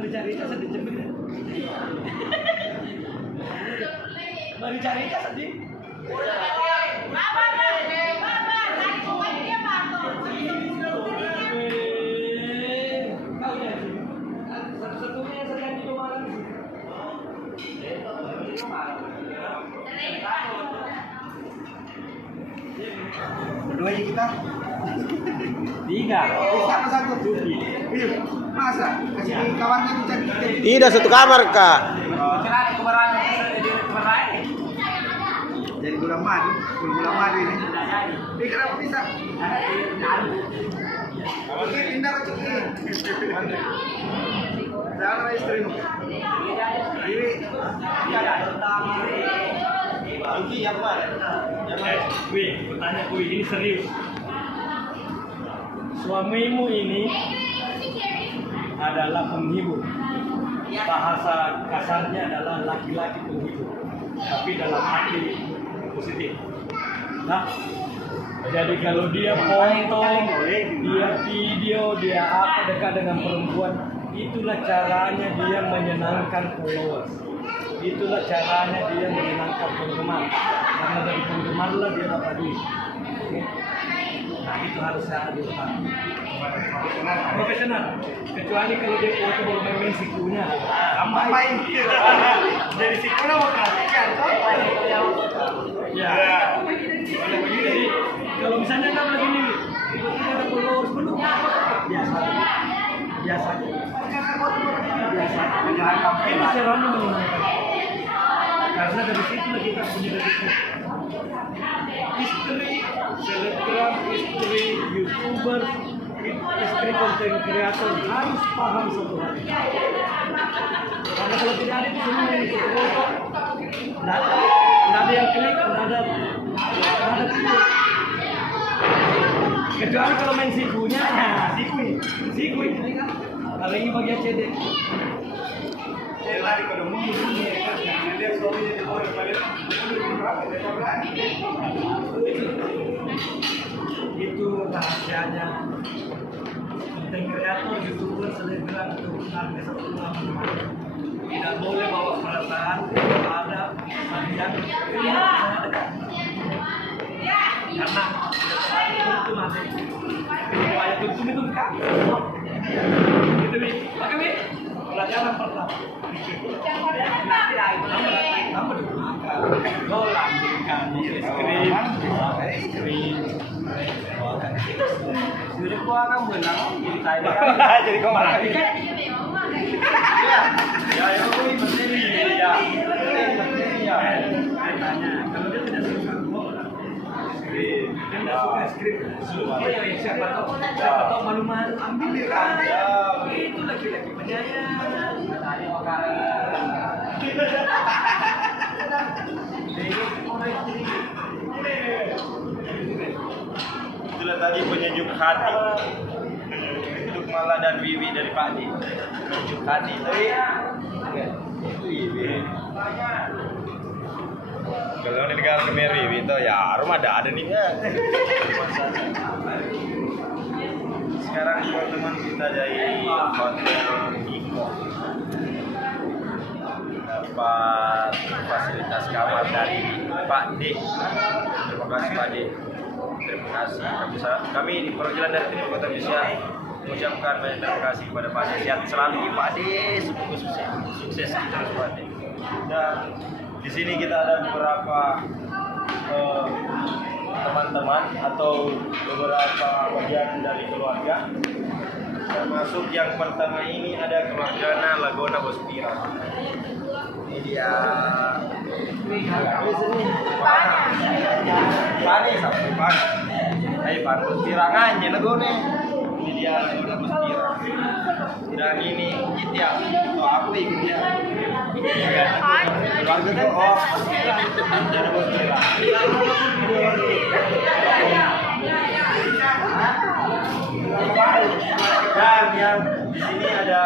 Tapi cari ikan sedih cepet ya. Mari cari ikan sedih. Satu-satunya saya di rumah lagi. Berdua aja kita. 3. Sama satu. Masa? Kasih kawannya bisa dikit. Tidak satu kamar, Kak. Jadi gula madu ini. Ini kenapa bisa? Oke, pindah ke Cuki. Jangan istrimu. Diri. Cuki yang mana? Wih, bertanya Wih, ini serius. Suamimu ini adalah penghibur. Bahasa kasarnya adalah laki-laki penghibur. Tapi dalam arti positif. Nah, jadi kalau dia potong, dia video, dia apa dekat dengan perempuan, itulah caranya dia menyenangkan followers. Itulah caranya dia menyenangkan penggemar. Karena dari penggemar lah dia dapat duit. Oke? Nah, itu harus saya adil profesional. Kecuali kalau dia foto baru main sikunya, Main. Jadi sikunya mau kasihkan. Ya. Jadi kalau misalnya kan begini, tiba-tiba ada followers penuh, biasa. Itu caranya menyenangkan. Karena dari situ kita punya rezeki. Istri selebgram, istri youtuber, istri konten kreator harus paham satu hal. Karena kalau tidak ada itu semua yang foto, nggak ada yang klik, nggak ada klik. Kecuali kalau main sikunya, nah sikui. Kalau ini bagian CD. Lari ke rumah, dia suaminya di bawah Itu rahasianya konten kreator, youtuber, selebgram itu harga satu lama. Tidak boleh bawa perasaan ada bagian karena itu nanti supaya tutup itu kan gitu nih pakai nih pelajaran pertama kamu dimakan golang ikan screen sudah gua kan benang jadi saya jadi kau marah kan ya ini materi ya tanya kalau dia tidak suka siapa tahu malu-malu ambil kan itu laki-laki penyayang itulah tadi penyejuk hati untuk Mala dan Wiwi dari Pak Di penyejuk hati tapi Wiwi kalau di negara Kemeri itu ya rumah ada nih ya. Sekarang teman-teman kita dari Hotel Iko dapat fasilitas kamar dari Pak D. Terima kasih Pak D. Terima kasih. Kami di perwakilan dari tim Kota Indonesia mengucapkan banyak terima kasih kepada Pak D. Sehat selalu Pak D. Semoga sukses terus Pak D. Dan di sini kita ada beberapa teman-teman atau beberapa bagian dari keluarga. Termasuk yang pertama ini ada keluarga Lagona Bospira. Ini dia. Di sini. Pani sampai Pani. Hai Pan Bospira nganje Lagona. Ini dia Lagona Bospira. Dan ini Jitya atau aku aku ikut dia. Keluarga kan dan yang di sini ada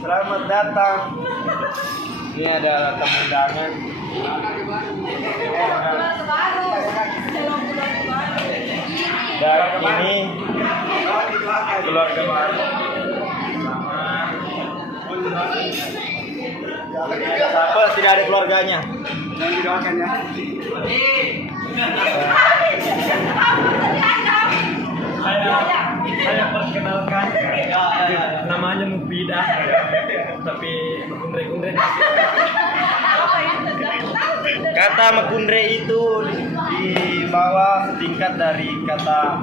selamat datang. Ini ada tamu undangan. Dan ini keluarga baru. Siapa tidak ada keluarganya? Yang didoakan ya. Saya perkenalkan, namanya Mufidah, tapi Makundre Kata Makundre itu di bawah tingkat dari kata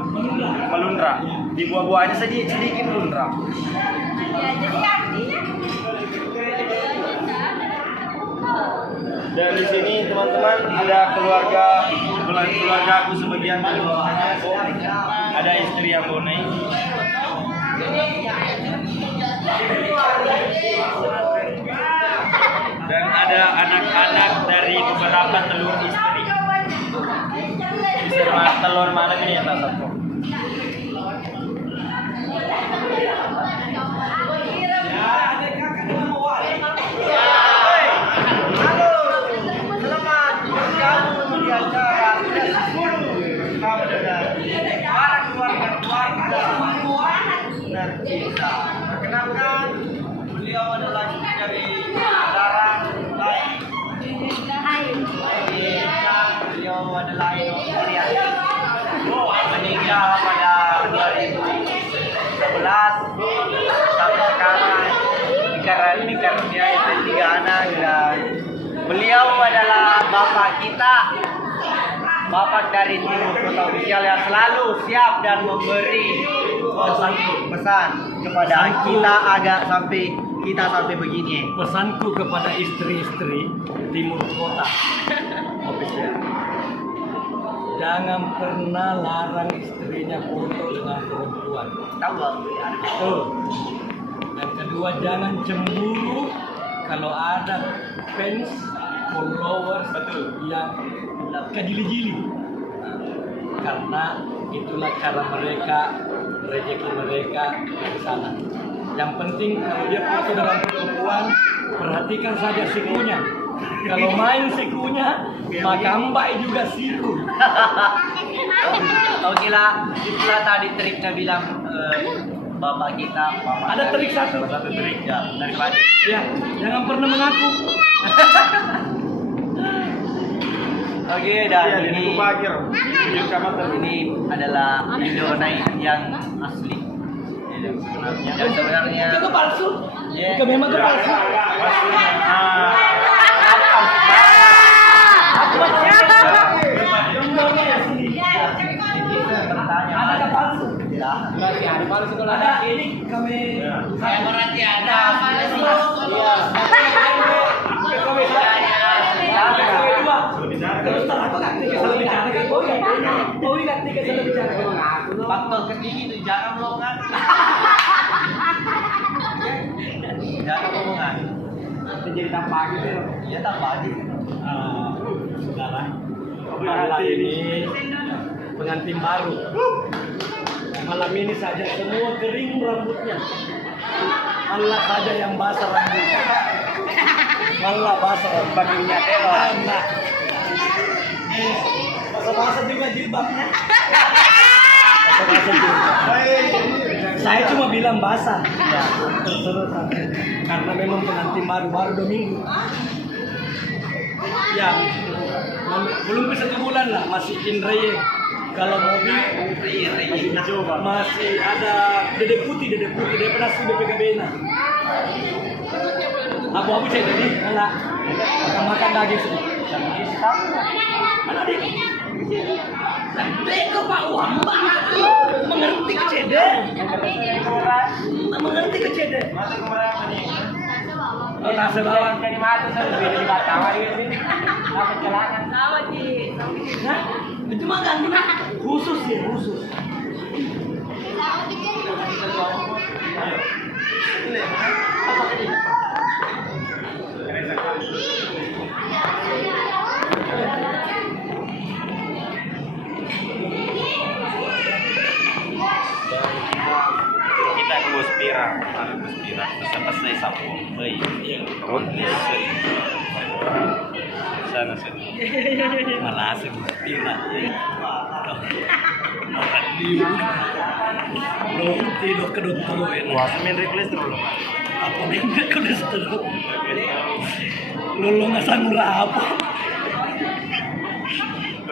melunra. Di buah-buahnya sedikit melunra. Dan di sini teman-teman ada keluarga aku sebagian ada istri yang bonai. Dan ada anak-anak dari beberapa telur istri. Bisa telur mana ini yang tak satu. Perkenalkan, beliau adalah dari darah baik. Beliau adalah Indonesia. Meninggal pada 2011 sampai sekarang dikaruniai istri 3 anak dan beliau adalah bapak kita. Bapak dari Timur Kota Official yang selalu siap dan memberi pesan kepada kita sampai begini. Pesanku kepada istri-istri Timur Kota Official, jangan pernah larang istrinya foto dengan perempuan. Tahu gak? Betul. Dan kedua, jangan cemburu kalau ada fans, followers yang kejili-jili, karena itulah cara mereka, rezeki mereka di sana. Yang penting kalau dia foto dengan perempuan, perhatikan saja sikunya. Kalau main sikunya, maka mbak juga siku. Oke lah, itulah tadi triknya bilang bapak kita. Ada trik satu trik ya dari Pak. Ya, jangan pernah mengaku. Oke, dan ini adalah Indonesia yang asli. Yang sebenarnya Itu palsu. Yeah. Itu memang palsu. Ada palsu. Berarti ada palsu kalau ada ini kami. Saya berarti ada palsu. Iya. Terus aku nggak salah bicara kan? Oh iya, nggak salah bicara kan? Faktor ketiga itu jangan bohongan. Jangan bohongan. Itu jadi tanpa gitu ya? Iya tanpa gitu. Saudara, malam ini pengantin baru. Malam ini saja semua kering rambutnya. Allah saja yang basah rambutnya. Allah basah rambutnya. Enak. Basah-basah juga jilbabnya. Saya cuma bilang basah. Ya, terus karena memang pengantin baru 2 minggu. Ya, belum bisa 1 bulan lah, masih inreye. Kalau mobil masih ada dede putih dia pernah sudah BPKB-nya. Abu-abu saya tadi, enggak makan daging sih. Mana dik? Dek Pak Uang mengerti ke cede. Mengerti ke cede. Masa kemarin apa nih? Nasi bawang Dari mana tuh? Dari Batam ini. Apa celana? Sama di. Nah, itu mah ganti khusus ya, khusus. Malam Gustiran terus saya sampo yang sana sini malah Gustiran Lo tidur kedut terus ya. wah semen kolesterol Apa nih kolesterol? Lo nggak sanggup apa?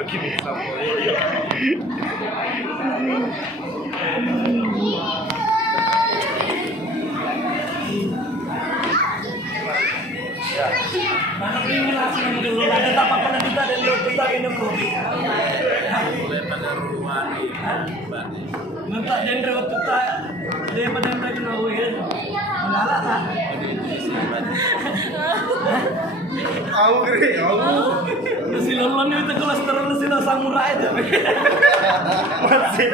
bagi sampo Mana ini langsung dulu ada tapak pernah kita dan lo kita ini bro. Nanti dendre waktu tak dia pada mereka dulu ya. Mengalah tak? aku kiri aku Nasi lolon itu kolesterol nasi lo samurai itu. masih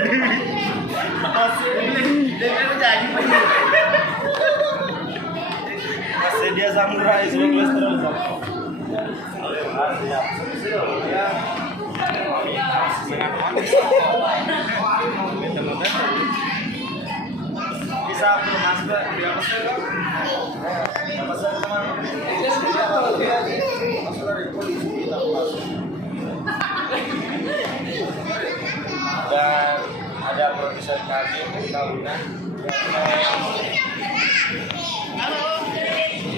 dia kan jadi masih dia samurai sudah kolesterol sampo bisa mas dia pesan teman dan ada produser kami tahunan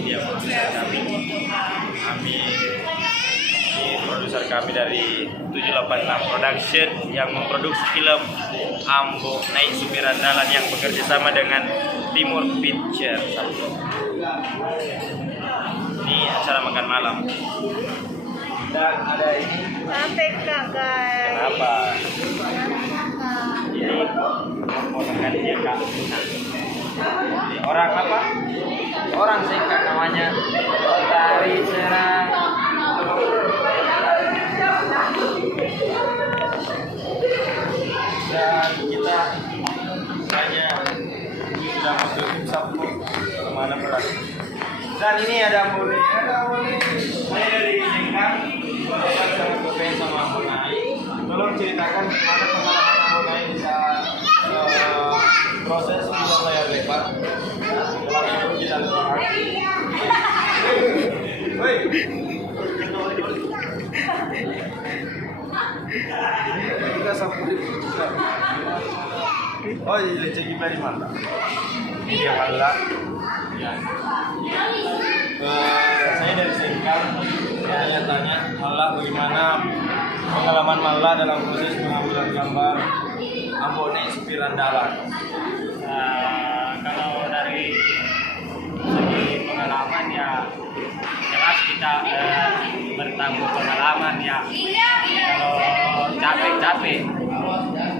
dia produser kami ini produser kami dari 786 Production yang memproduksi film Ambo Naik Sumirandalan yang bekerja sama dengan Timur Picture. Ini acara makan malam. Dan ada ini. Sampai kak guys. Kenapa? Ini ponakan dia kak. Ini orang apa? Orang sih kak namanya. Tari Serang. Dan kita hanya sudah masuk tim Sabtu kemana berat. Dan ini ada Mone saya dari Sengkang sangat berpengen sama Monai. Tolong ceritakan gimana pengalaman Monai bisa proses film layar lebar. Langsung kita lihat. Woi. Kita sampai oh ini cek dari mana? Ini dia Malla. Ya. Saya dari Sengkang. Saya tanya Malla bagaimana pengalaman Malla dalam proses pengambilan gambar Ambo Naik Sumirandalan. Kalau dari segi pengalaman ya jelas kita bertambah pengalaman ya. Kalau capek-capek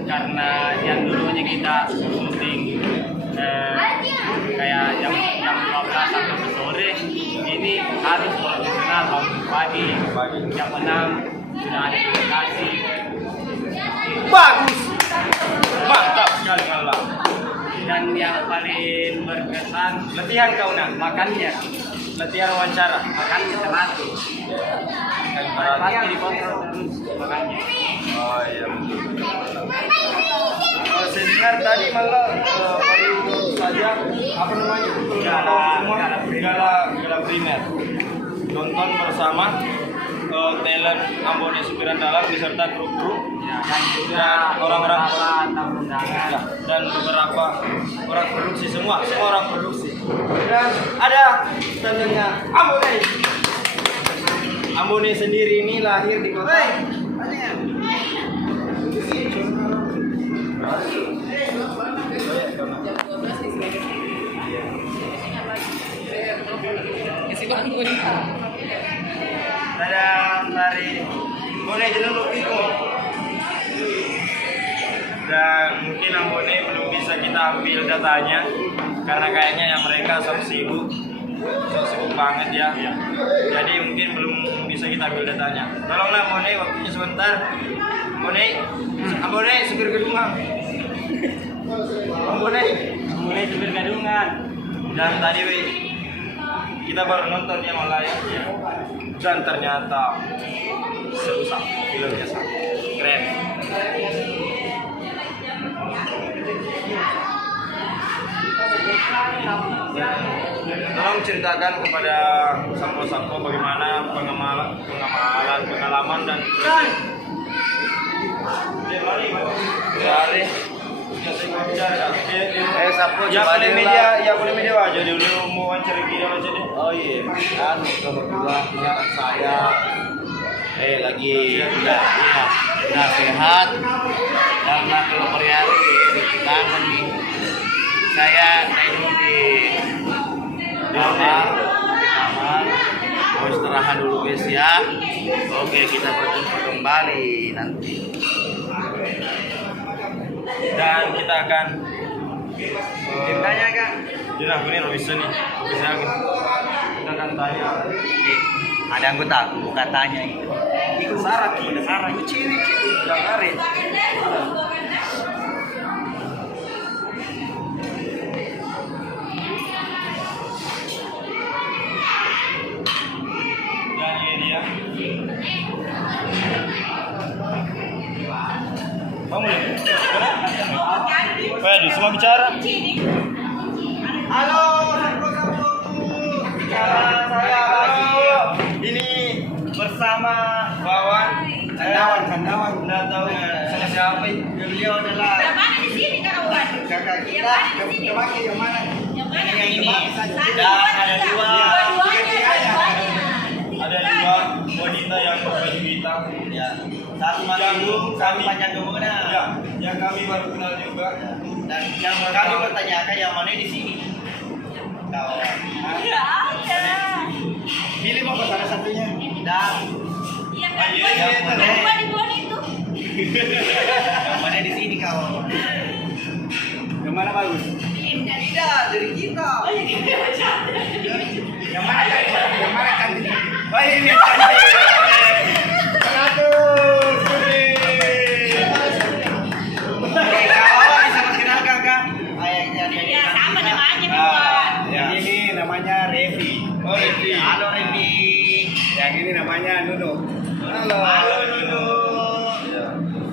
karena yang dulunya kita syuting kayak yang 12 sampai sore ini harus profesional bangun pagi jam 6 sudah ada lokasi. Bagus, mantap sekali Malla. Dan yang paling berkesan Latihan kau nak, makannya, latihan wawancara. makannya teratur. Pasti dikontrol terus makannya. Oh iya. Saya dengar tadi Malla baru saja apa namanya gala primer nonton bersama talent Ambo Naik Sumirandalan beserta kru-kru dan orang-orang undangan. dan beberapa orang produksi semua orang produksi dan ada tentunya Ambo Naik sendiri ini lahir di kota ada dari Bone Jeneluk itu dan mungkin Ambone belum bisa kita ambil datanya karena kayaknya yang mereka sok sibuk banget ya. Jadi mungkin belum bisa kita ambil datanya. Tolonglah Ambone waktunya sebentar. Ambone supir gedungan. Ambone Supir gadungan. dan tadi kita baru nonton yang lain dan ternyata seusah filmnya keren. Tolong ceritakan kepada sampo-sampo bagaimana pengalaman dan ya boleh media aja dulu mau wawancara kita aja deh. Oh iya, kan kebetulan saya lagi udah sehat karena kalau hari di kita kan saya dulu di kamar mau istirahat dulu guys ya. Oke, kita berjumpa kembali nanti. Dan kita akan Ceritanya kan Jina aku nih bisa nih bisa aku. Kita akan tanya ada anggota bukan tanya itu Sarah itu cewek yang ngarit. Dan ini dia. Kamu lihat? Waduh, semua bicara. halo saya lagi ini bersama Kawan, kawan nggak tahu sama siapa itu. beliau adalah Yang mana di sini kawan? kakak Yang kita mana di sini? yang mana Yang mana? yang ini Satu, dan dua, ada tiga. dua Dua-duanya. Ada dua wanita yang berbaju hitam. ya satu manggung satu panjang kemana Ya, yang kami baru kenal juga. dan yang kami bertanyakan yang mana di sini kawan Ya ada. pilih mau salah satunya dan Iya kan? Iya, iya, Yang mana di bawah itu? yang mana di sini kawan yang mana bagus tidak dari kita yang mana cantik oh ini cantik 100 kawan bisa perkenalkan kak Ya sama namanya Ah, kawan. yang ini namanya Revi. Oh, Revi. Halo Revi. Yang ini namanya Nuno. Halo Nuno.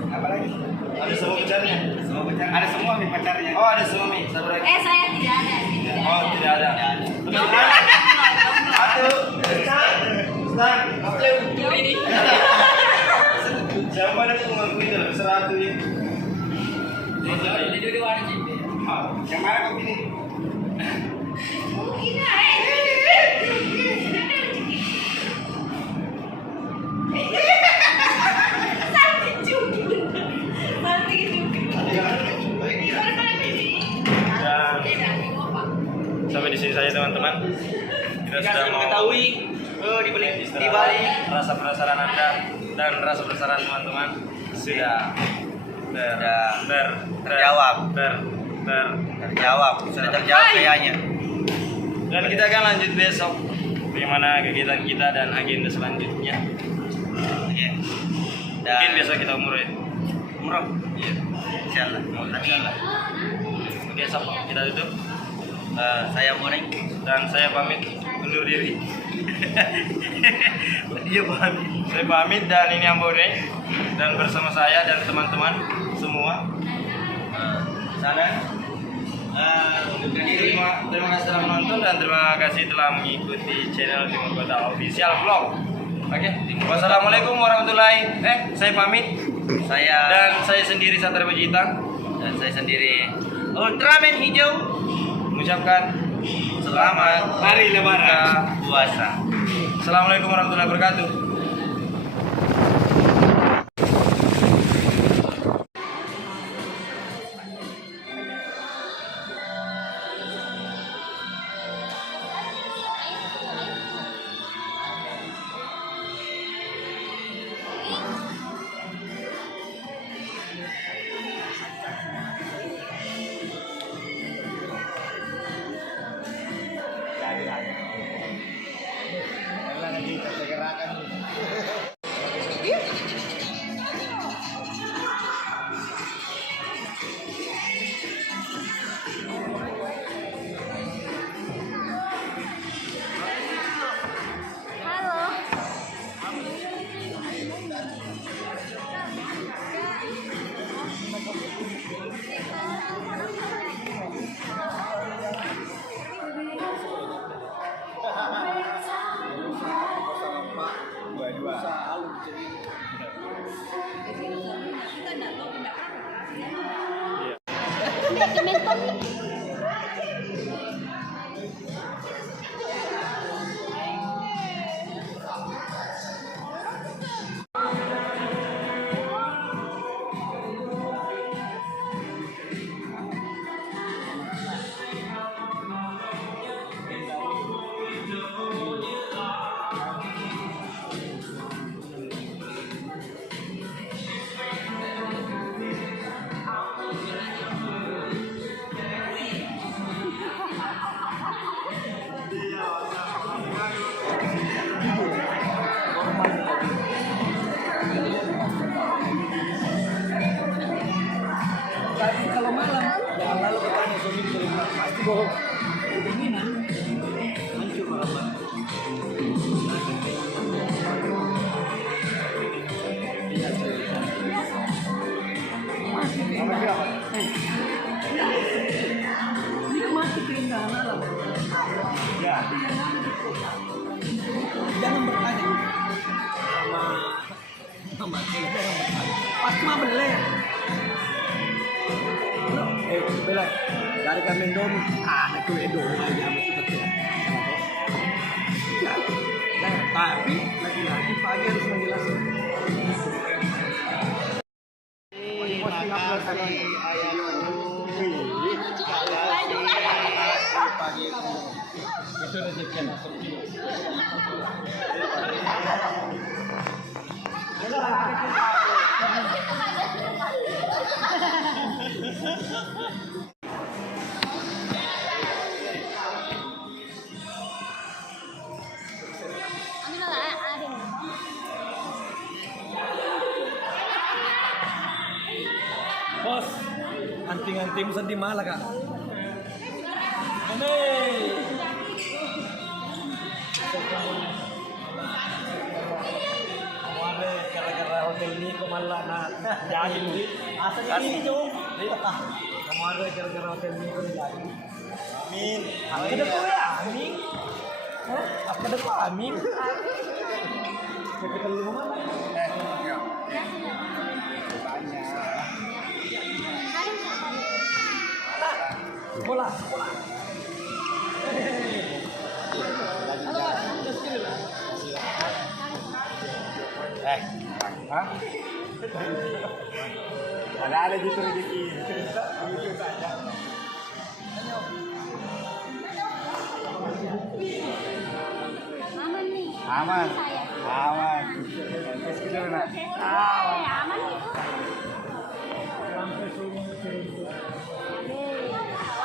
Apa lagi? Ada semua pacarnya. Semua pacar. Ada semua nih pacarnya. Oh, ada semua nih. Satu lagi. Saya tidak ada. Oh, tidak ada. Satu. Ustaz. Jauh ini. Siapa ada yang mengaku itu? 100 ya. Yang mana kau pilih? Mungkin Sakit juga. Sakit juga. Dan sampai di sini saja teman-teman. Kita sudah mau ketahui di balik rasa penasaran Anda dan rasa penasaran teman-teman sudah terjawab. terjawab. Sudah terjawab kayaknya. Dan kita akan lanjut besok bagaimana kegiatan kita dan agenda selanjutnya. Iya. Mungkin besok kita umroh ya. Umroh. Iya. Insyaallah. Amin. Oke, so, kita tutup. Saya Moreng. Dan saya pamit undur diri. Iya pamit. Saya pamit dan ini Ambone dan bersama saya dan teman-teman semua. Sana. Undurkan diri. Terima kasih telah menonton dan terima kasih telah mengikuti channel Timur Kota Official Vlog. Oke, wassalamualaikum warahmatullahi. Saya pamit. Dan saya sendiri Satria Bajita. Dan saya sendiri Ultraman hijau. Mengucapkan selamat Hari Lebaran buka puasa. Assalamualaikum warahmatullahi wabarakatuh. Lagi kita segerakan. Tapi kalau malam jangan lalu bertanya suami pasti bohong. Hancur malam. Nikmati keindahan alam. Ya. Jangan bertanya sama jangan bertanya. Pasti mah bener. Bela dari kami Indomie, itu Indomie aja betul ya. Tapi lagi-lagi pagi harus menjelaskan. Posting upload tadi itu rezeki. Bos, anting-anting sedih malah kak. Ini. Kemarin gara-gara hotel ini kemalah nak jadi ni. Asal ini jom. Kemarin gara-gara hotel ini kau jadi. Amin. Apa depan ya? Amin. Apa depan amin? Kita dulu mana? Bola. Hah? Ada gitu rezeki. Gitu saja. Aman. Aman itu.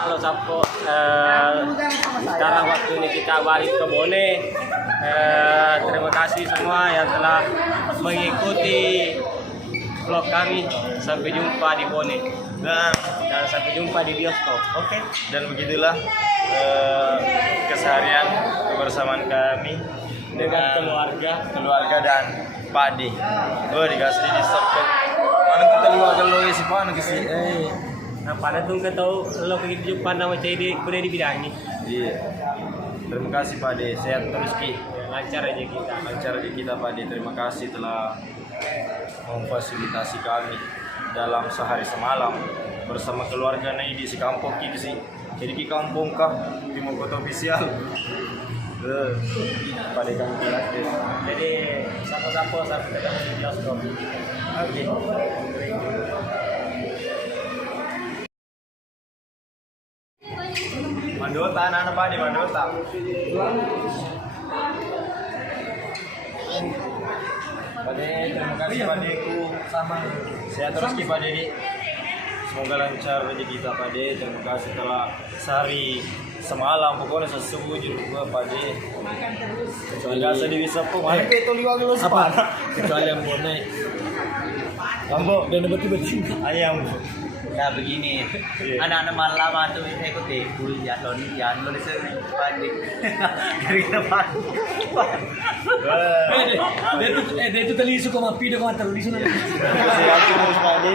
Halo Sapo, sekarang waktu ini kita balik ke Bone. Terima kasih semua yang telah mengikuti vlog kami. Sampai jumpa di Bone dan sampai jumpa di bioskop. Oke. Dan begitulah keseharian kebersamaan kami Dengan keluarga dan Pak D. Oh, dikasih di stop. Mana kita lihat kalau isi mana kesi? Nah, pada tuh kita tahu lo pergi jumpa nama CD kuliah di bidang ini. Iya. Terima kasih Pak D. Sehat terus Ki. Lancar aja kita. Lancar aja kita Pak D. Terima kasih telah memfasilitasi kami dalam sehari semalam bersama keluarga Naidi si kampung Ki sih. Jadi Ki kampung kah di Mokoto official. Pada kami jelas deh. Jadi siapa-siapa sampai ketemu di bioskop. Oke. Mandota anak-anak Pak D Mandota. Pak D, terima kasih Pak D ku sama. Sehat terus Ki Pak D. Semoga lancar rezeki kita Pak D. Terima kasih telah sehari semalam pokoknya sesungguhnya juga Pak D. Kecuali asa di Wisapo mana itu liwag lu Apa? Kecuali yang Bone. Ambo Dan betul-betul ayam. Nah begini, anak-anak malam tuh saya ikut deh kuliah lo di sini panik, kira panik. Dia itu tadi suka mapi dia kau terus sana. Sehat terus Pak D.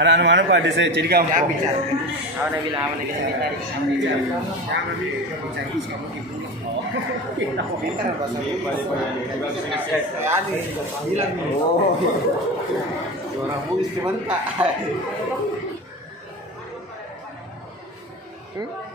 Anak-anak mana Pak D saya jadi kamu. Awak bilang awak lagi tadi. Pintar bahasa bilang nih. Oh. Orang muis cuman tak. Hmm?